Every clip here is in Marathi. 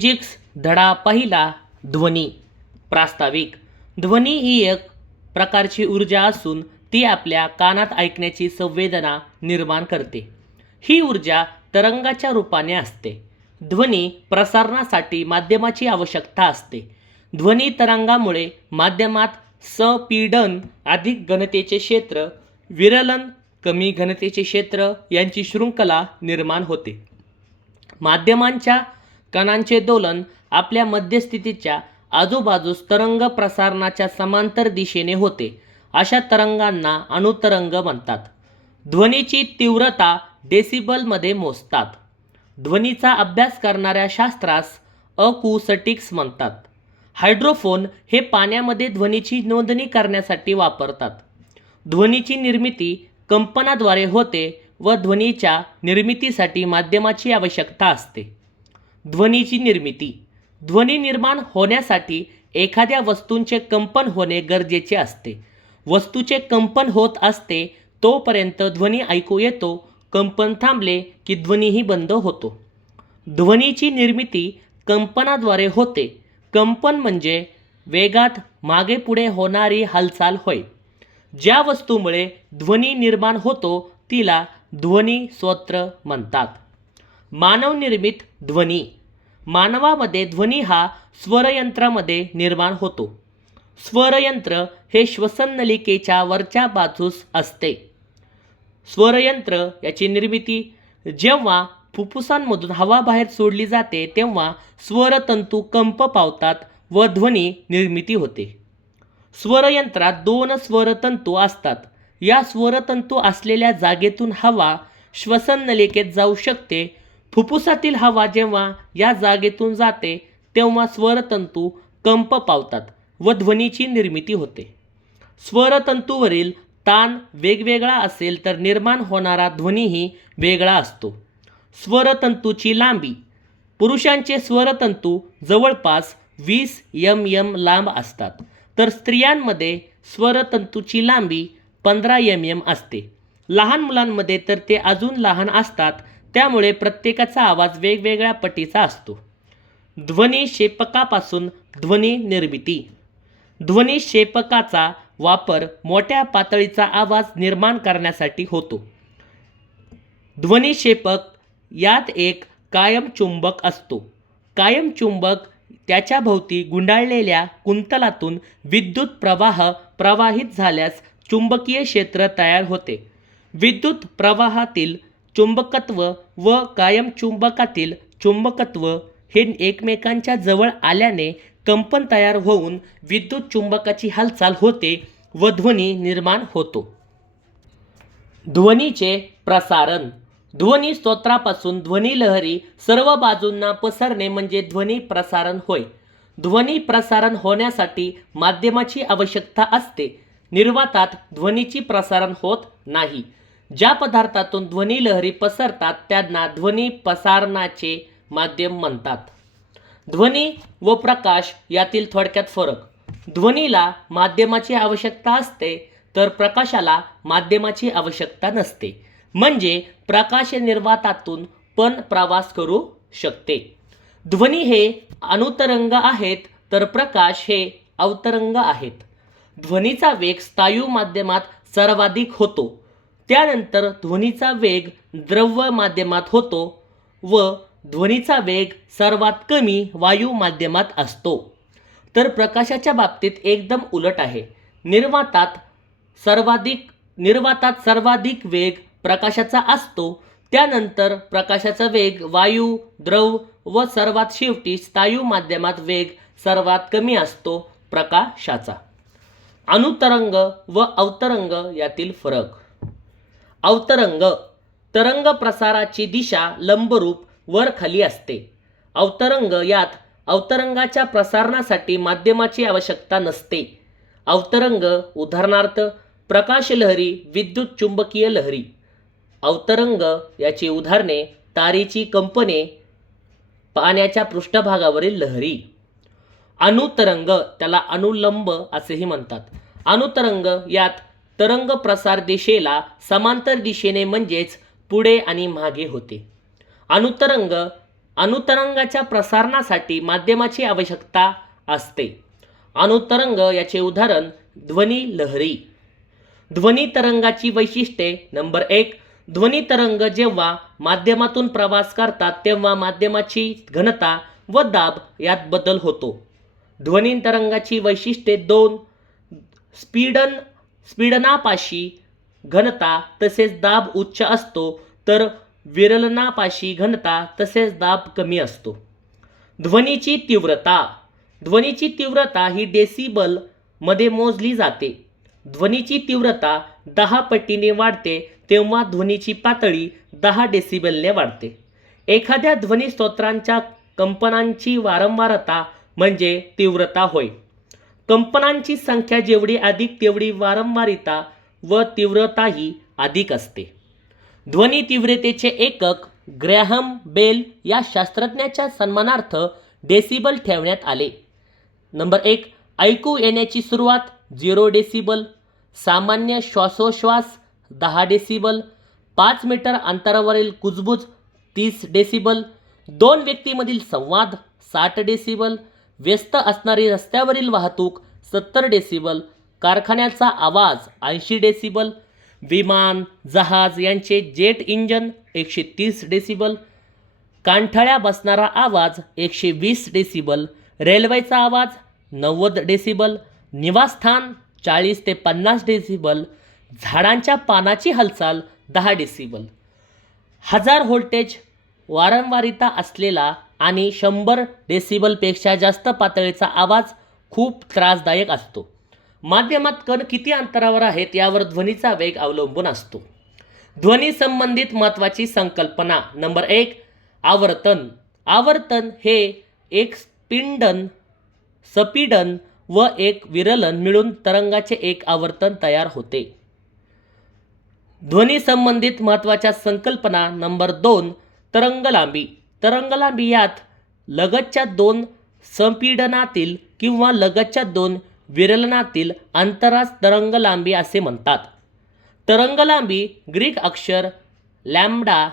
फिजिक्स धडा पहिला. ध्वनी. प्रास्ताविक. ध्वनी ही एक प्रकारची ऊर्जा असून ती आपल्या कानात ऐकण्याची संवेदना निर्माण करते. ही ऊर्जा तरंगाच्या रूपाने असते. ध्वनी प्रसारणासाठी माध्यमाची आवश्यकता असते. ध्वनी तरंगामुळे माध्यमात संपीडन, अधिक घनतेचे क्षेत्र, विरलन, कमी घनतेचे क्षेत्र यांची शृंखला निर्माण होते. माध्यमांच्या कणांचे दोलन आपल्या मध्यस्थितीच्या आजूबाजूस तरंग प्रसारणाच्या समांतर दिशेने होते. अशा तरंगांना अणुतरंग म्हणतात. ध्वनीची तीव्रता डेसिबलमध्ये मोजतात. ध्वनीचा अभ्यास करणाऱ्या शास्त्रास अकूस्टिक्स म्हणतात. हायड्रोफोन हे पाण्यामध्ये ध्वनीची नोंदणी करण्यासाठी वापरतात. ध्वनीची निर्मिती कंपनाद्वारे होते व ध्वनीच्या निर्मितीसाठी माध्यमाची आवश्यकता असते. ध्वनीची निर्मिती. ध्वनी निर्माण होण्यासाठी एखाद्या वस्तूंचे कंपन होणे गरजेचे असते. वस्तूचे कंपन होत असते तोपर्यंत ध्वनी ऐकू येतो. कंपन थांबले की ध्वनीही बंद होतो. ध्वनीची निर्मिती कंपनाद्वारे होते. कंपन म्हणजे वेगात मागे पुढे होणारी हालचाल होय. ज्या वस्तूमुळे ध्वनी निर्माण होतो तिला ध्वनी स्रोत म्हणतात. मानवनिर्मित ध्वनी. मानवामध्ये ध्वनी हा स्वरयंत्रामध्ये निर्माण होतो. स्वरयंत्र हे श्वसननलिकेच्या वरच्या बाजूस असते. स्वरयंत्र याची निर्मिती जेव्हा फुफ्फुसांमधून हवा बाहेर सोडली जाते तेव्हा स्वरतंतू कंप पावतात व ध्वनी निर्मिती होते. स्वरयंत्रात 2 स्वरतंतू असतात. या स्वरतंतू असलेल्या जागेतून हवा श्वसननलिकेत जाऊ शकते. फुफ्फुसातील हवा जेव्हा या जागेतून जाते तेव्हा स्वरतंतू कंप पावतात व ध्वनीची निर्मिती होते. स्वरतंतूवरील ताण वेगवेगळा असेल तर निर्माण होणारा ध्वनीही वेगळा असतो. स्वरतंतूची लांबी. पुरुषांचे स्वरतंतू जवळपास 20 mm लांब असतात, तर स्त्रियांमध्ये स्वरतंतूची लांबी 15 mm असते. लहान मुलांमध्ये तर ते अजून लहान असतात, त्यामुळे प्रत्येकाचा आवाज वेगवेगळ्या पटीचा असतो. ध्वनिक्षेपकापासून ध्वनी निर्मिती. ध्वनिक्षेपकाचा वापर मोठ्या पातळीचा आवाज निर्माण करण्यासाठी होतो. ध्वनिक्षेपक यात एक कायमचुंबक असतो. कायमचुंबक त्याच्या भोवती गुंडाळलेल्या कुंतलातून विद्युत प्रवाह प्रवाहित झाल्यास चुंबकीय क्षेत्र तयार होते. विद्युत प्रवाहातील चुंबकत्व व कायमचुंबकातील चुंबकत्व हे एकमेकांच्या जवळ आल्याने कंपन तयार होऊन विद्युत चुंबकाची हालचाल होते व ध्वनी निर्माण होतो. ध्वनीचे प्रसारण. ध्वनी स्रोतापासून ध्वनी लहरी सर्व बाजूंना पसरणे म्हणजे ध्वनी प्रसारण होय. ध्वनी प्रसारण होण्यासाठी माध्यमाची आवश्यकता असते. निर्वातात ध्वनीची प्रसारण होत नाही. ज्या पदार्थातून ध्वनी लहरी पसरतात त्यांना ध्वनी प्रसारणाचे माध्यम म्हणतात. ध्वनी व प्रकाश यातील थोडक्यात फरक. ध्वनीला माध्यमाची आवश्यकता असते तर प्रकाशाला माध्यमाची आवश्यकता नसते. म्हणजे प्रकाश निर्वातातून पण प्रवास करू शकते. ध्वनी हे अणुतरंग आहेत तर प्रकाश हे अवतरंग आहेत. ध्वनीचा वेग स्थायू माध्यमात सर्वाधिक होतो. त्यानंतर ध्वनीचा वेग द्रव माध्यमात होतो व ध्वनीचा वेग सर्वात कमी वायू माध्यमात असतो. तर प्रकाशाच्या बाबतीत एकदम उलट आहे. निर्वातात सर्वाधिक वेग प्रकाशाचा असतो. त्यानंतर प्रकाशाचा वेग वायू, द्रव व सर्वात शेवटी स्थायू माध्यमात वेग सर्वात कमी असतो प्रकाशाचा. अणुतरंग व अवतरंग यातील फरक. अवतरंग. तरंग प्रसाराची दिशा लंबरूप वर खाली असते. अवतरंग यात अवतरंगाच्या प्रसारणासाठी माध्यमाची आवश्यकता नसते. अवतरंग उदाहरणार्थ प्रकाशलहरी, विद्युत चुंबकीय लहरी. अवतरंग याची उदाहरणे तारेची कंपने, पाण्याच्या पृष्ठभागावरील लहरी. अणुतरंग, त्याला अनुलंब असेही म्हणतात. अणुतरंग यात तरंग प्रसार दिशेला समांतर दिशेने म्हणजेच पुढे आणि मागे होते. अणुतरंग अनुतरंगाच्या प्रसारणासाठी माध्यमाची आवश्यकता असते. अनुतरंग याचे उदाहरण ध्वनी लहरी. ध्वनी तरंगाची वैशिष्ट्ये. नंबर 1, ध्वनी तरंग जेव्हा माध्यमातून प्रवास करतात तेव्हा माध्यमाची घनता व दाब यात बदल होतो. ध्वनी तरंगाची वैशिष्ट्ये 2, स्पीडनापाशी घनता तसेच दाब उच्च असतो तर विरलनापाशी घनता तसेच दाब कमी असतो. ध्वनीची तीव्रता. ध्वनीची तीव्रता ही डेसिबल मध्ये मोजली जाते. ध्वनीची तीव्रता 10 पटीने वाढते तेव्हा ध्वनीची पातळी 10 डेसिबलने वाढते. एखाद्या ध्वनी स्तोत्रांच्या कंपनांची वारंवारता म्हणजे तीव्रता होय. कंपनांची संख्या जेवढी अधिक तेवढी वारंवारिता व तीव्रताही अधिक असते. ध्वनी तीव्रतेचे एकक ग्रॅहम बेल या शास्त्रज्ञाच्या सन्मानार्थ डेसिबल ठेवण्यात आले. नंबर 1, ऐकू येण्याची सुरुवात 0 डेसिबल, सामान्य श्वासोश्वास 10 डेसिबल, 5 मीटर अंतरावरील कुजबुज 30 डेसिबल, 2 व्यक्तीमधील संवाद 60 डेसिबल, व्यस्त असणारी रस्त्यावरील वाहतूक 70 डेसिबल, कारखान्याचा आवाज 80 डेसिबल, विमान जहाज यांचे जेट इंजन 130 डेसिबल, कानठळ्या बसणारा आवाज 120 डेसिबल, रेल्वेचा आवाज 90 डेसिबल, निवासस्थान 40 ते 50 डेसिबल, झाडांच्या पानाची हालचाल 10 डेसिबल. 1000 व्होल्टेज वारंवारिता असलेला आणि 100 डेसिबलपेक्षा जास्त पातळीचा आवाज खूप त्रासदायक असतो. माध्यमात कण किती अंतरावर आहेत यावर ध्वनीचा वेग अवलंबून असतो. ध्वनी संबंधित महत्त्वाची संकल्पना. नंबर 1, आवर्तन. आवर्तन हे एक स्पीडन व एक विरलन मिळून तरंगाचे एक आवर्तन तयार होते. ध्वनी संबंधित महत्त्वाच्या संकल्पना. नंबर 2, तरंगलांबी. तरंगलांबी यात लगतच्या 2 संपीडनातील किंवा लगतच्या 2 विरलनातील अंतरास तरंगलांबी असे म्हणतात. तरंगलांबी ग्रीक अक्षर लॅम्बडा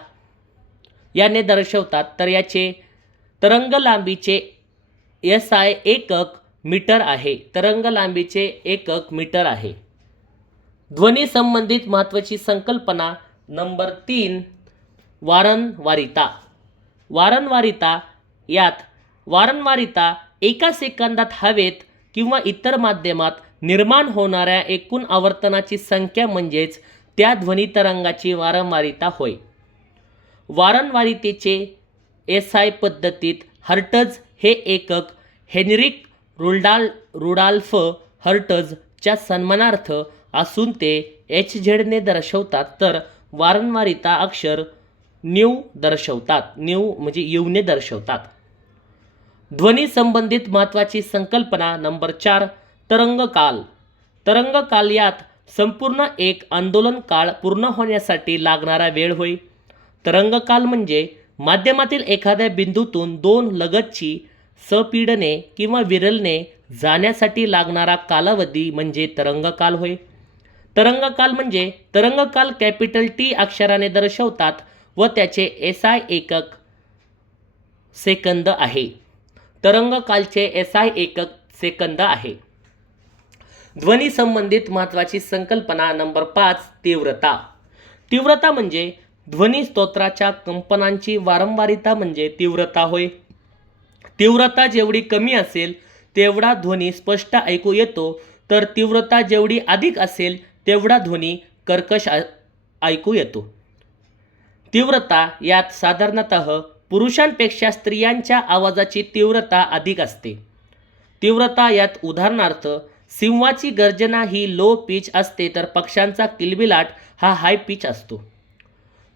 याने दर्शवतात तर याचे तरंगलांबीचे SI एकक मीटर आहे. तरंगलांबीचे एकक मीटर आहे. ध्वनी संबंधित महत्त्वाची संकल्पना. नंबर 3, वारंवारिता. वारंवारिता यात वारंवारिता एका सेकंदात हवेत किंवा इतर माध्यमात निर्माण होणाऱ्या एकूण आवर्तनाची संख्या म्हणजेच त्या ध्वनी तरंगाची वारंवारिता होय. वारंवारितेचे SI पद्धतीत हर्ट्झ हे एकक हेनरिक रुडॉल्फ हर्ट्झच्या सन्मानार्थ असून ते HZ ने दर्शवतात तर वारंवारिता अक्षर न्यू दर्शवतात. न्यू म्हणजे युने दर्शवतात. ध्वनी संबंधित महत्त्वाची संकल्पना. नंबर 4, तरंगकाल. तरंगकाल यात संपूर्ण एक आंदोलन काळ पूर्ण होण्यासाठी लागणारा वेळ होय. तरंगकाल म्हणजे माध्यमातील एखाद्या बिंदूतून 2 लगतची संपीडने किंवा विरलने जाण्यासाठी लागणारा कालावधी म्हणजे तरंगकाल होय. तरंगकाल म्हणजे तरंगकाल कॅपिटल T अक्षराने दर्शवतात व त्याचे SI एकक सेकंद आहे. तरंगकालचे SI एकक सेकंद आहे. ध्वनी संबंधित महत्त्वाची संकल्पना. नंबर 5, तीव्रता. तीव्रता म्हणजे ध्वनी स्तोत्राच्या कंपनांची वारंवारिता म्हणजे तीव्रता होय. तीव्रता जेवढी कमी असेल तेवढा ध्वनी स्पष्ट ऐकू येतो तर तीव्रता जेवढी अधिक असेल तेवढा ध्वनी कर्कश ऐकू येतो. तीव्रता यात साधारणतः पुरुषांपेक्षा स्त्रियांच्या आवाजाची तीव्रता अधिक असते. तीव्रता यात उदाहरणार्थ सिंहाची गर्जना ही लो पिच असते तर पक्ष्यांचा किलबिलाट हा हाय पिच असतो.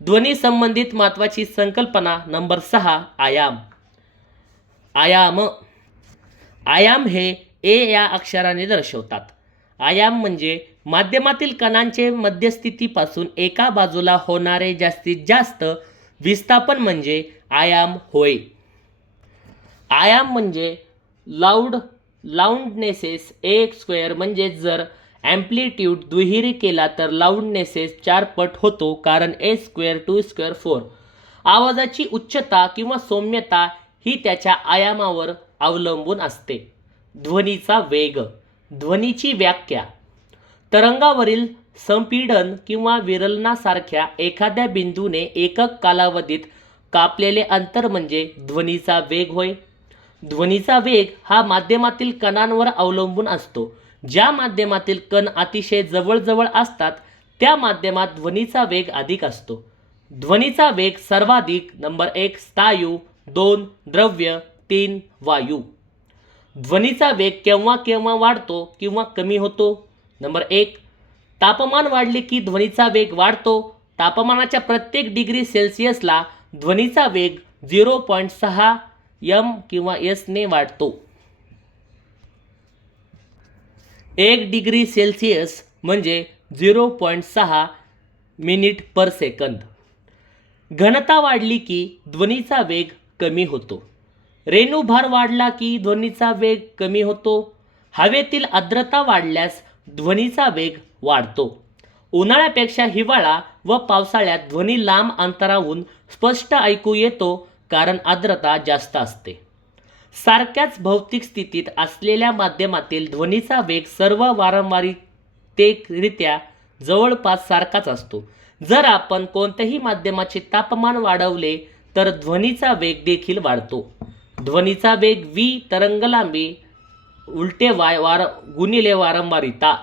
ध्वनी संबंधित महत्त्वाची संकल्पना. नंबर 6, आयाम. आयाम हे A या अक्षराने दर्शवतात. आयाम म्हणजे माध्यमातील कणांचे मध्यस्थितीपासून एका बाजूला होणारे जास्तीत जास्त विस्थापन म्हणजे आयाम होय. आयाम म्हणजे लाऊडनेसेस एक स्क्वेअर म्हणजे जर ॲम्प्लिट्यूड दुहेरी केला तर लाऊडनेसेस 4 पट होतो कारण A² 2² 4. आवाजाची उच्चता किंवा सौम्यता ही त्याच्या आयामावर अवलंबून असते. ध्वनीचा वेग. ध्वनीची व्याख्या. तरंगावरील संपीडन किंवा विरलनासारख्या एखाद्या बिंदूने एकक कालावधीत कापलेले अंतर म्हणजे ध्वनीचा वेग होय. ध्वनीचा वेग हा माध्यमातील कणांवर अवलंबून असतो. ज्या माध्यमातील कण अतिशय जवळजवळ असतात त्या माध्यमात ध्वनीचा वेग अधिक असतो. ध्वनीचा वेग सर्वाधिक नंबर 1 स्थायू, 2 द्रव्य, 3 वायू. ध्वनीचा वेग केव्हा केव्हा वाढतो किंवा कमी होतो? नंबर 1 तापमान वाढले की ध्वनीचा वेग वाढतो. तापमानाच्या प्रत्येक डिग्री सेल्सिअसला ध्वनीचा वेग 0.6 m किंवा s ने वाढतो. 1 डिग्री सेल्सिअस म्हणजे 0.6 मिनिट पर सेकंद. घनता वाढली की ध्वनीचा वेग कमी होतो. रेणुभार वाढला की ध्वनीचा वेग कमी होतो. हवेतील आर्द्रता वाढल्यास ध्वनीचा वेग वाढतो. उन्हाळ्यापेक्षा हिवाळा व पावसाळ्यात ध्वनी लांब अंतराहून स्पष्ट ऐकू येतो कारण आर्द्रता जास्त असते. सारख्याच भौतिक स्थितीत असलेल्या माध्यमातील ध्वनीचा वेग सर्व वारंवारिकरित्या जवळपास सारखाच असतो. जर आपण कोणत्याही माध्यमाचे तापमान वाढवले तर ध्वनीचा वेग देखील वाढतो. ध्वनीचा वेग v तरंगलांबी उलटे गुणिले वारंवारिता.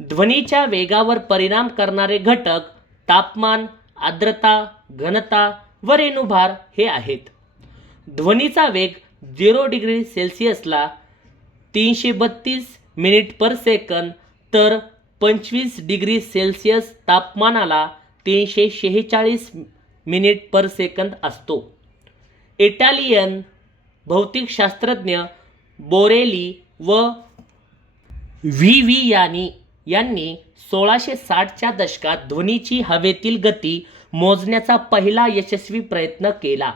ध्वनीच्या वेगावर परिणाम करणारे घटक तापमान, आर्द्रता, घनता व रेणुभार हे आहेत. ध्वनीचा वेग 0 डिग्री सेल्सिअसला 332 मिनिट पर सेकंद तर 25 डिग्री सेल्सिअस तापमानाला 346 मिनिट पर सेकंद असतो. इटालियन भौतिकशास्त्रज्ञ बोरेली व व्हिवियानी यांनी 1660च्या दशकात ध्वनीची हवेतील गती मोजण्याचा पहिला यशस्वी प्रयत्न केला.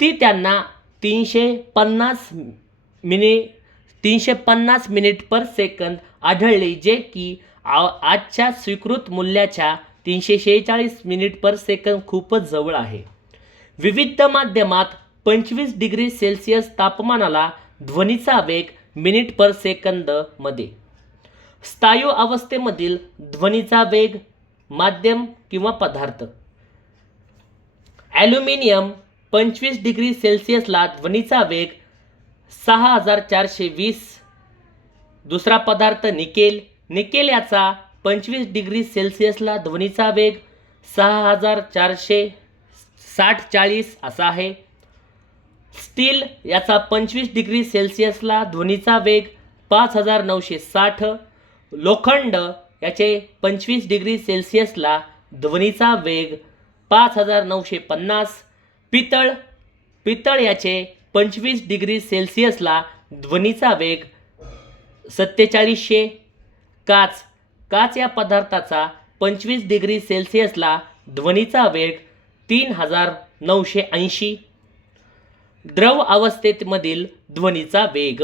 ती त्यांना 350 मिनिट पर सेकंद आढळली, जे की आजच्या स्वीकृत मूल्याच्या 346 मिनिट पर सेकंद खूपच जवळ आहे. विविध माध्यमात 25 डिग्री सेल्सिअस तापमानाला ध्वनीचा वेग मिनिट पर सेकंद मध्ये. स्थायू अवस्थेमधील ध्वनीचा वेग. माध्यम किंवा पदार्थ. ॲल्युमिनियम 25 डिग्री सेल्सिअसला ध्वनीचा वेग 6420. दुसरा पदार्थ निकेल. निकेल याचा 25 डिग्री सेल्सिअसला ध्वनीचा वेग 6440 असा आहे. स्टील याचा 25 डिग्री सेल्सिअसला ध्वनीचा वेग 5960. लोखंड याचे 25 डिग्री सेल्सिअसला ध्वनीचा वेग 5950. पितळ याचे 25 डिग्री सेल्सिअसला ध्वनीचा वेग 4700. काच या पदार्थाचा 25 डिग्री सेल्सिअसला ध्वनीचा वेग 3980. द्रव अवस्थेमधील ध्वनीचा वेग.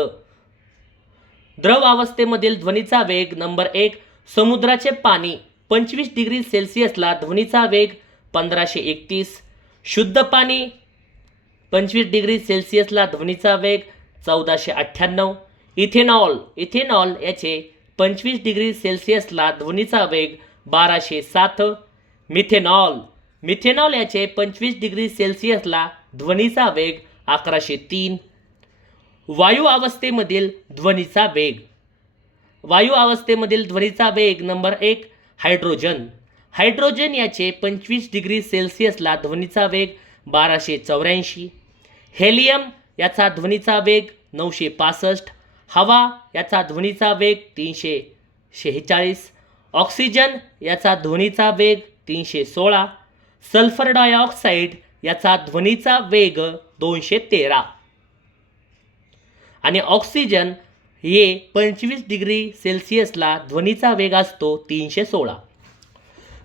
द्रव अवस्थेमधील ध्वनीचा वेग नंबर 1 समुद्राचे पाणी 25 डिग्री सेल्सिअसला ध्वनीचा वेग 1531. शुद्ध पाणी 25 डिग्री सेल्सिअसला ध्वनीचा वेग 1498. इथेनॉल याचे 25 डिग्री सेल्सिअसला ध्वनीचा वेग 1207. मिथेनॉल याचे 25 डिग्री सेल्सिअसला ध्वनीचा वेग 1103. वायू अवस्थेमधील ध्वनीचा वेग. वायू अवस्थेमधील ध्वनीचा वेग नंबर 1 हायड्रोजन याचे 25 डिग्री सेल्सिअसला ध्वनीचा वेग 1284. हेलियम याचा ध्वनीचा वेग 965. हवा याचा ध्वनीचा वेग 346. ऑक्सिजन याचा ध्वनीचा वेग 316. सल्फर डायऑक्साईड याचा ध्वनीचा वेग 213. आणि ऑक्सिजन हे 25 डिग्री सेल्सिअसला ध्वनीचा वेग असतो 316.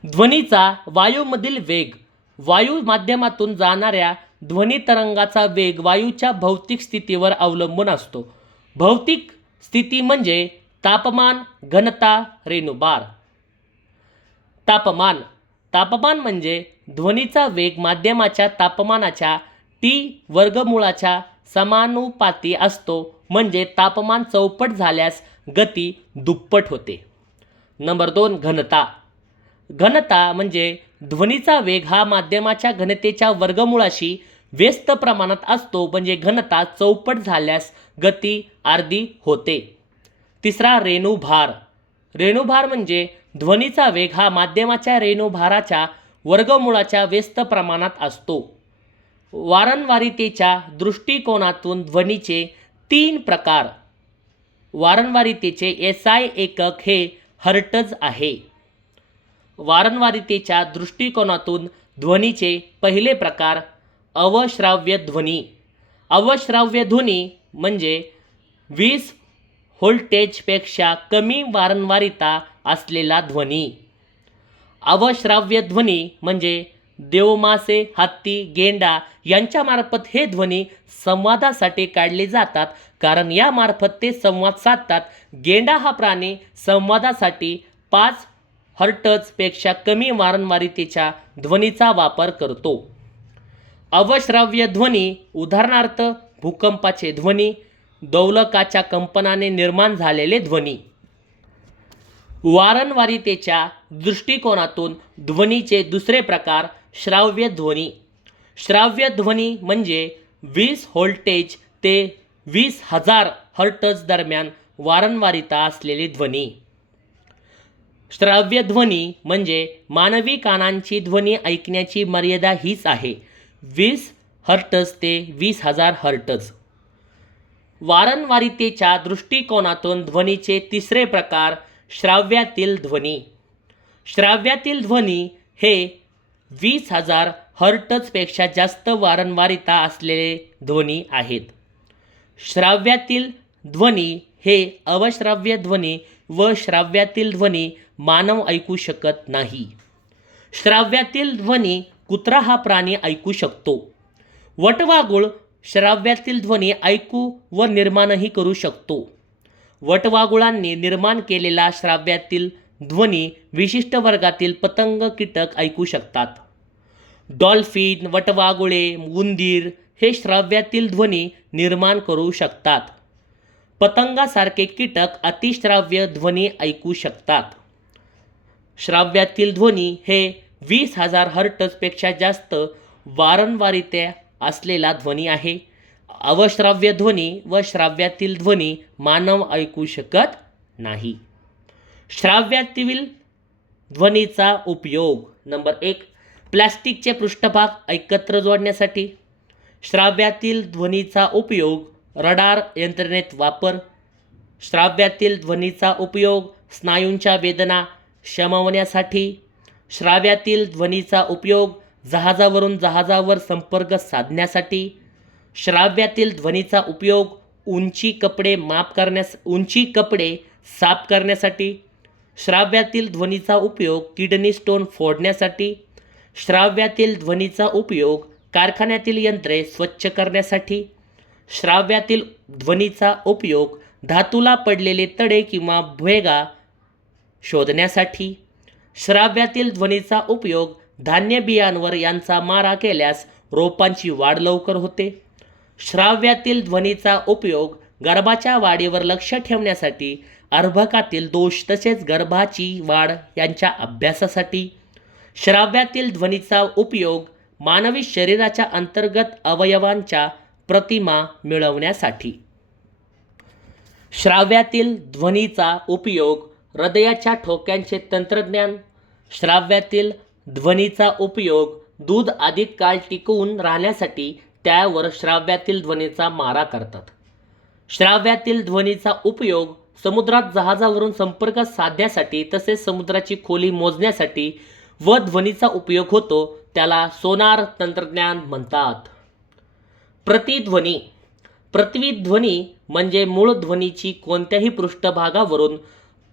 ध्वनीचा वायूमधील वेग. वायू माध्यमातून जाणाऱ्या ध्वनी तरंगाचा वेग वायूच्या भौतिक स्थितीवर अवलंबून असतो. भौतिक स्थिती म्हणजे तापमान, घनता, रेणुभार. तापमान म्हणजे ध्वनीचा वेग माध्यमाच्या तापमानाच्या टी वर्गमूळाच्या समानुपाती असतो, म्हणजे तापमान चौपट झाल्यास गती दुप्पट होते. नंबर 2, घनता. घनता म्हणजे ध्वनीचा वेग हा माध्यमाच्या घनतेच्या वर्गमूळाशी व्यस्त प्रमाणात असतो, म्हणजे घनता चौपट झाल्यास गती अर्धी होते. तिसरा, रेणुभार. रेणुभार म्हणजे ध्वनीचा वेग हा माध्यमाच्या रेणुभाराच्या वर्गमूळाच्या व्यस्त प्रमाणात असतो. वारंवारितेच्या दृष्टिकोनातून ध्वनीचे 3 प्रकार. वारंवारितेचे SI एकक हे हर्ट्ज आहे. वारंवारितेच्या दृष्टिकोनातून ध्वनीचे पहिले प्रकार अवश्राव्य ध्वनी. अवश्राव्य ध्वनी म्हणजे 20 व्होल्टेजपेक्षा कमी वारंवारिता असलेला ध्वनी. अवश्राव्य ध्वनी म्हणजे देवमासे, हत्ती, गेंडा यांच्यामार्फत हे ध्वनी संवादासाठी काढले जातात, कारण यामार्फत ते संवाद साधतात. गेंडा हा प्राणी संवादासाठी 5 हर्ट्जपेक्षा कमी वारंवारितेच्या ध्वनीचा वापर करतो. अवश्राव्य ध्वनी उदाहरणार्थ भूकंपाचे ध्वनी, दोलकाच्या कंपनाने निर्माण झालेले ध्वनी. वारंवारितेच्या दृष्टिकोनातून ध्वनीचे दुसरे प्रकार श्राव्य ध्वनी. श्राव्य ध्वनी म्हणजे 20 व्होल्टेज ते 20,000 हर्ट्ज दरम्यान वारंवारिता असलेली ध्वनी. श्राव्य ध्वनी म्हणजे मानवी कानांची ध्वनी ऐकण्याची मर्यादा हीच आहे, 20 हर्ट्ज ते 20,000 हर्ट्ज. वारंवारितेच्या दृष्टिकोनातून ध्वनीचे तिसरे प्रकार श्राव्यातील ध्वनी. श्राव्यातील ध्वनी हे 20,000 हर्ट्जपेक्षा जास्त वारंवारिता असलेले ध्वनी आहेत. श्राव्यातील ध्वनी हे अवश्राव्य ध्वनी व श्राव्यातील ध्वनी मानव ऐकू शकत नाही. श्राव्यातील ध्वनी कुत्रा हा प्राणी ऐकू शकतो. वटवाघूळ श्राव्यातील ध्वनी ऐकू व निर्माणही करू शकतो. वटवाघुळांनी निर्माण केलेला श्राव्यातील ध्वनी विशिष्ट वर्गातील पतंग, कीटक ऐकू शकतात. डॉल्फिन, वटवाघुळे, उंदीर हे श्राव्यातील ध्वनी निर्माण करू शकतात. पतंगासारखे कीटक अतिश्राव्य ध्वनी ऐकू शकतात. श्राव्यातील ध्वनी हे 20,000 हर्ट्जपेक्षा जास्त वारंवारिता असलेला ध्वनी आहे. अवश्राव्य ध्वनी व श्राव्यातील ध्वनी मानव ऐकू शकत नाही. श्राव्यातील ध्वनीचा उपयोग. नंबर 1, प्लास्टिकचे पृष्ठभाग एकत्र जोडण्यासाठी. श्राव्यातील ध्वनीचा उपयोग रडार यंत्रणेत वापर. श्राव्यातील ध्वनीचा उपयोग स्नायूंच्या वेदना शमवण्यासाठी. श्राव्यातील ध्वनीचा उपयोग जहाजावरून जहाजावर संपर्क साधण्यासाठी. श्राव्यातील ध्वनीचा उपयोग उंची कपडे साफ करण्यासाठी. श्राव्यातील ध्वनीचा उपयोग किडनी स्टोन फोडण्यासाठी. श्राव्यातील ध्वनीचा उपयोग कारखान्यातील यंत्रे स्वच्छ करण्यासाठी. श्राव्यातील ध्वनीचा उपयोग धातूला पडलेले तडे किंवा भेगा शोधण्यासाठी. श्राव्यातील ध्वनीचा उपयोग धान्य बियांवर यांचा मारा केल्यास रोपांची वाढ लवकर होते. श्राव्यातील ध्वनीचा उपयोग गर्भाच्या वाढीवर लक्ष ठेवण्यासाठी, अर्भकातील दोष तसेच गर्भाची वाढ यांच्या अभ्यासासाठी. श्राव्यातील ध्वनीचा उपयोग मानवी शरीराच्या अंतर्गत अवयवांच्या प्रतिमा मिळवण्यासाठी. श्राव्यातील ध्वनीचा उपयोग हृदयाच्या ठोक्यांचे तंत्रज्ञान. श्राव्यातील ध्वनीचा उपयोग दूध अधिक काळ टिकून राहण्यासाठी त्यावर श्राव्यातील ध्वनीचा मारा करतात. श्राव्यातील ध्वनीचा उपयोग समुद्रात जहाजावरून संपर्क साधण्यासाठी तसेच समुद्राची खोली मोजण्यासाठी व ध्वनीचा उपयोग होतो, त्याला सोनार तंत्रज्ञान म्हणतात. प्रतिध्वनी. प्रतिध्वनी म्हणजे मूळ ध्वनीची कोणत्याही पृष्ठभागावरून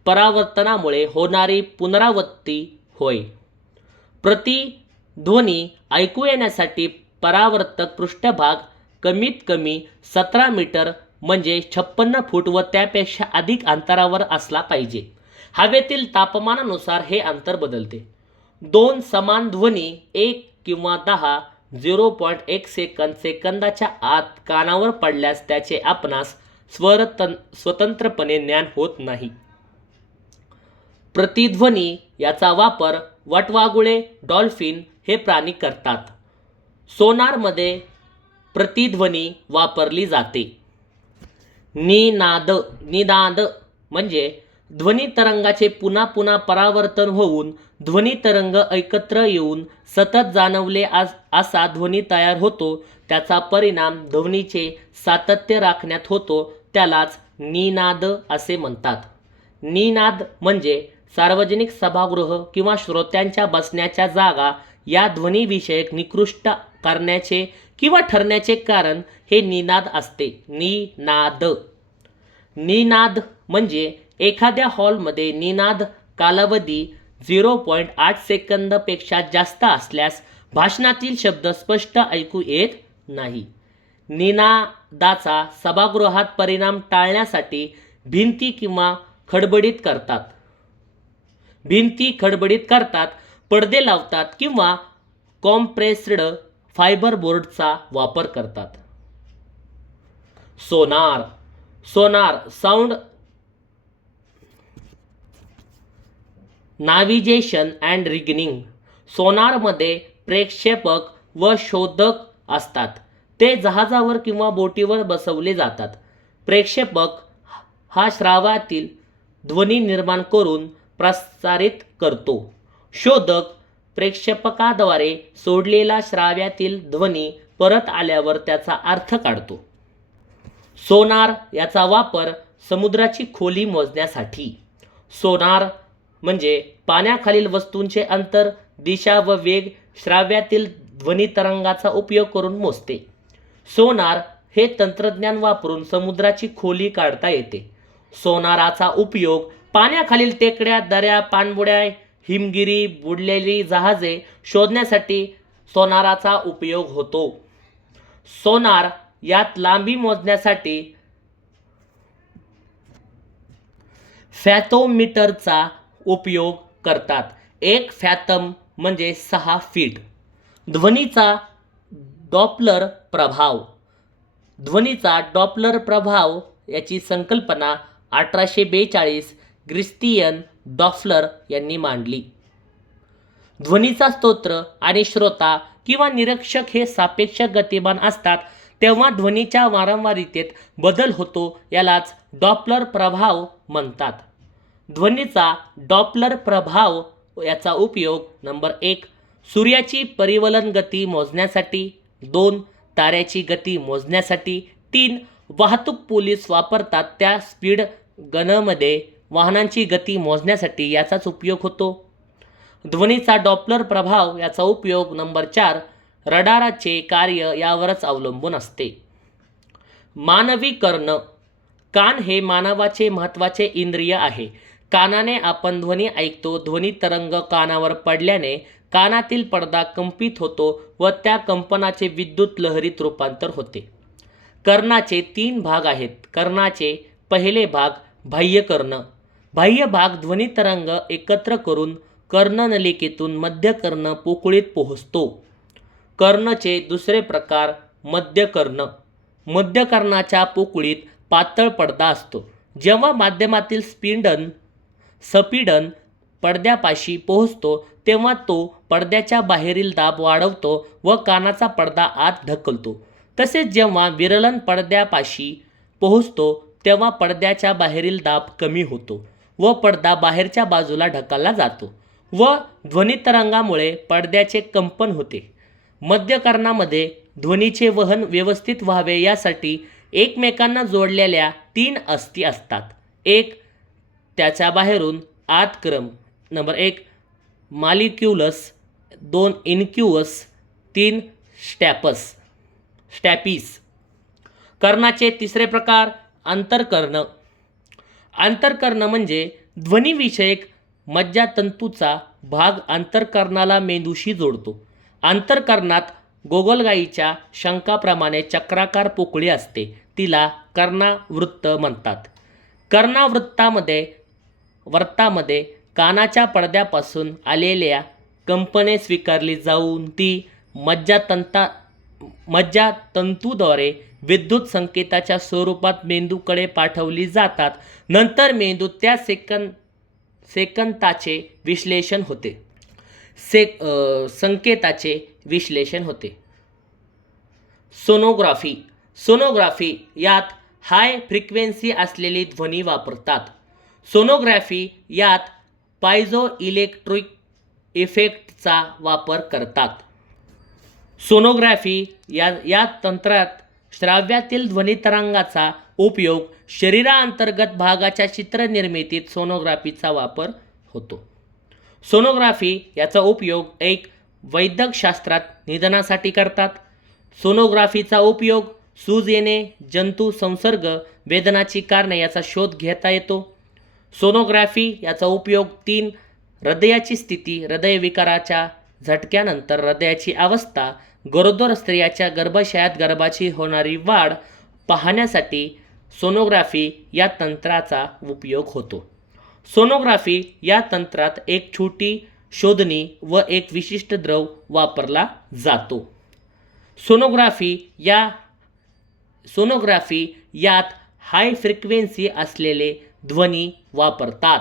परावर्तनामुळे होणारी पुनरावृत्ती होय. प्रतिध्वनी ऐकू येण्यासाठी परावर्तक पृष्ठभाग कमीत कमी 17 मीटर म्हणजे 56 फूट व त्यापेक्षा अधिक अंतरावर असला पाहिजे. हवेतील तापमानानुसार हे अंतर बदलते. दोन समान ध्वनी 1 किंवा 10 0.1 सेकंदाच्या आत कानावर पडल्यास त्याचे आपणास स्वतंत्रपणे ज्ञान होत नाही. प्रतिध्वनी याचा वापर वटवाघुळे, डॉल्फिन हे प्राणी करतात. सोनारमध्ये प्रतिध्वनी वापरली जाते. निनाद म्हणजे ध्वनी तरंगाचे पुन्हा पुन्हा परावर्तन होऊन ध्वनी तरंग एकत्र येऊन सतत जाणवले असा ध्वनी तयार होतो. त्याचा परिणाम ध्वनीचे सातत्य राखण्यात होतो. त्यालाच निनाद असे म्हणतात. निनाद म्हणजे सार्वजनिक सभागृह किंवा श्रोत्यांच्या बसण्याच्या जागा या ध्वनीविषयक निकृष्ट करण्याचे किंवा ठरण्याचे कारण हे निनाद असते. निनाद म्हणजे एखाद्या हॉलमध्ये निनाद कालावधी 0.8 सेकंदपेक्षा जास्त असल्यास भाषणातील शब्द स्पष्ट ऐकू येत नाही. निनादाचा सभागृहात परिणाम टाळण्यासाठी भिंती खडबडीत करतात, पडदे लावतात किंवा कॉम्प्रेस्ड फायबर बोर्डचा वापर करतात. सोनार साऊंड नाव्हिगेशन अँड रिगनिंग. सोनारमध्ये प्रेक्षेपक व शोधक असतात. ते जहाजावर किंवा बोटीवर बसवले जातात. प्रेक्षेपक हा श्राव्यातील ध्वनी निर्माण करून प्रसारित करतो. शोधक प्रेक्षेपकाद्वारे सोडलेला श्राव्यातील ध्वनी परत आल्यावर त्याचा अर्थ काढतो. सोनार याचा वापर समुद्राची खोली मोजण्यासाठी. सोनार म्हणजे पाण्याखालील वस्तूंचे अंतर, दिशा व वेग श्राव्यातील ध्वनी तरंगाचा उपयोग करून मोजते. सोनार हे तंत्रज्ञान वापरून समुद्राची खोली काढता येते. सोनाराचा उपयोग पाण्याखालील टेकड्या, दऱ्या, पाणबुड्या, हिमगिरी, बुडलेली जहाजे शोधण्यासाठी सोनाराचा उपयोग होतो. सोनार यात लांबी मोजण्यासाठी फॅथोमीटरचा उपयोग करतात. 1 फॅथम म्हणजे 6 फीट. ध्वनीचा डॉपलर प्रभाव याची संकल्पना 1842 क्रिस्तियन डॉप्लर यांनी मांडली. ध्वनीचा स्रोत आणि श्रोता किंवा निरीक्षक हे सापेक्ष गतिमान असतात तेव्हा ध्वनीच्या वारंवारितेत बदल होतो. यालाच डॉप्लर प्रभाव म्हणतात. ध्वनीचा डॉप्लर प्रभाव याचा उपयोग नंबर 1 सूर्याची परिवलन गती मोजण्यासाठी, 2 ताऱ्याची गती मोजण्यासाठी, 3 वाहतूक पोलीस वापरतात त्या स्पीड गनमध्ये वाहनांची गती मोजण्यासाठी याचाच उपयोग होतो. ध्वनीचा डॉप्लर प्रभाव याचा उपयोग नंबर 4 रडारचे कार्य यावरच अवलंबून असते. मानवी कर्ण. कान हे मानवाचे महत्त्वाचे इंद्रिय आहे. कानाने आपण ध्वनी ऐकतो. ध्वनी तरंग कानावर पडल्याने कानातील पडदा कंपित होतो व त्या कंपनाचे विद्युत लहरीत रूपांतर होते. कर्णाचे 3 भाग आहेत. कर्णाचे पहिले भाग बाह्यकर्ण. बाह्य भाग ध्वनी तरंग एकत्र करून कर्णनलिकेतून मध्य कर्ण पोकळीत पोहोचतो. कर्णचे दुसरे प्रकार मध्यकर्ण. मध्यकर्णाच्या पोकळीत पातळ पडदा असतो. जेव्हा माध्यमातील स्पीडन पडद्यापाशी पोहोचतो तेव्हा तो पडद्याच्या बाहेरील दाब वाढवतो व कानाचा पडदा आत ढकलतो. तसेच जेव्हा विरलन पडद्यापाशी पोहोचतो तेव्हा पडद्याच्या बाहेरील दाब कमी होतो व पडदा बाहेरच्या बाजूला ढकलला जातो व ध्वनितरंगामुळे पडद्याचे कंपन होते. मध्यकर्णामध्ये ध्वनीचे वहन व्यवस्थित व्हावे यासाठी एकमेकांना जोडलेल्या 3 अस्थी असतात. 1 त्याच्या बाहेरून आत क्रम. नंबर 1 मालिक्युलस, 2 इन्क्युअस, 3 स्टॅपिस. कर्णाचे तिसरे प्रकार अंतर्कर्ण. अंतर्कर्ण म्हणजे ध्वनीविषयक मज्जातंतूचा भाग अंतर्कर्णाला मेंदूशी जोडतो. अंतर्कर्णात गोगलगाईच्या शंखाप्रमाणे चक्राकार पोकळी असते. तिला कर्णावृत्त म्हणतात. कर्णावृत्तामध्ये कानाच्या पडद्यापासून आलेल्या कंपने स्वीकारली जाऊन ती मज्जातंतूद्वारे विद्युत संकेताच्या स्वरूपात मेंदूकडे पाठवली जातात. नंतर मेंदूत त्या संकेताचे विश्लेषण होते. सोनोग्राफी यात हाय फ्रिक्वेन्सी असलेली ध्वनी वापरतात. सोनोग्राफी यात पायझो इलेक्ट्रिक इफेक्टचा वापर करतात. सोनोग्राफी या तंत्रात श्राव्यातील ध्वनी तरंगाचा उपयोग शरीरांतर्गत भागाच्या चित्रनिर्मितीत सोनोग्राफीचा वापर होतो. सोनोग्राफी याचा उपयोग एक वैद्यकशास्त्रात निदानासाठी करतात. सोनोग्राफीचा उपयोग सूज येणे, जंतू संसर्ग, वेदनाची कारणे याचा शोध घेता येतो. सोनोग्राफी याचा उपयोग 3 हृदयाची स्थिती, हृदयविकाराच्या झटक्यानंतर हृदयाची अवस्था, गरोदर स्त्रियाच्या गर्भाशयात गर्भाची होणारी वाढ पाहण्यासाठी सोनोग्राफी या तंत्राचा उपयोग होतो. सोनोग्राफी या तंत्रात एक छोटी शोधणी व एक विशिष्ट द्रव वापरला जातो. सोनोग्राफी यात हाय फ्रिक्वेन्सी असलेले ध्वनी वापरतात.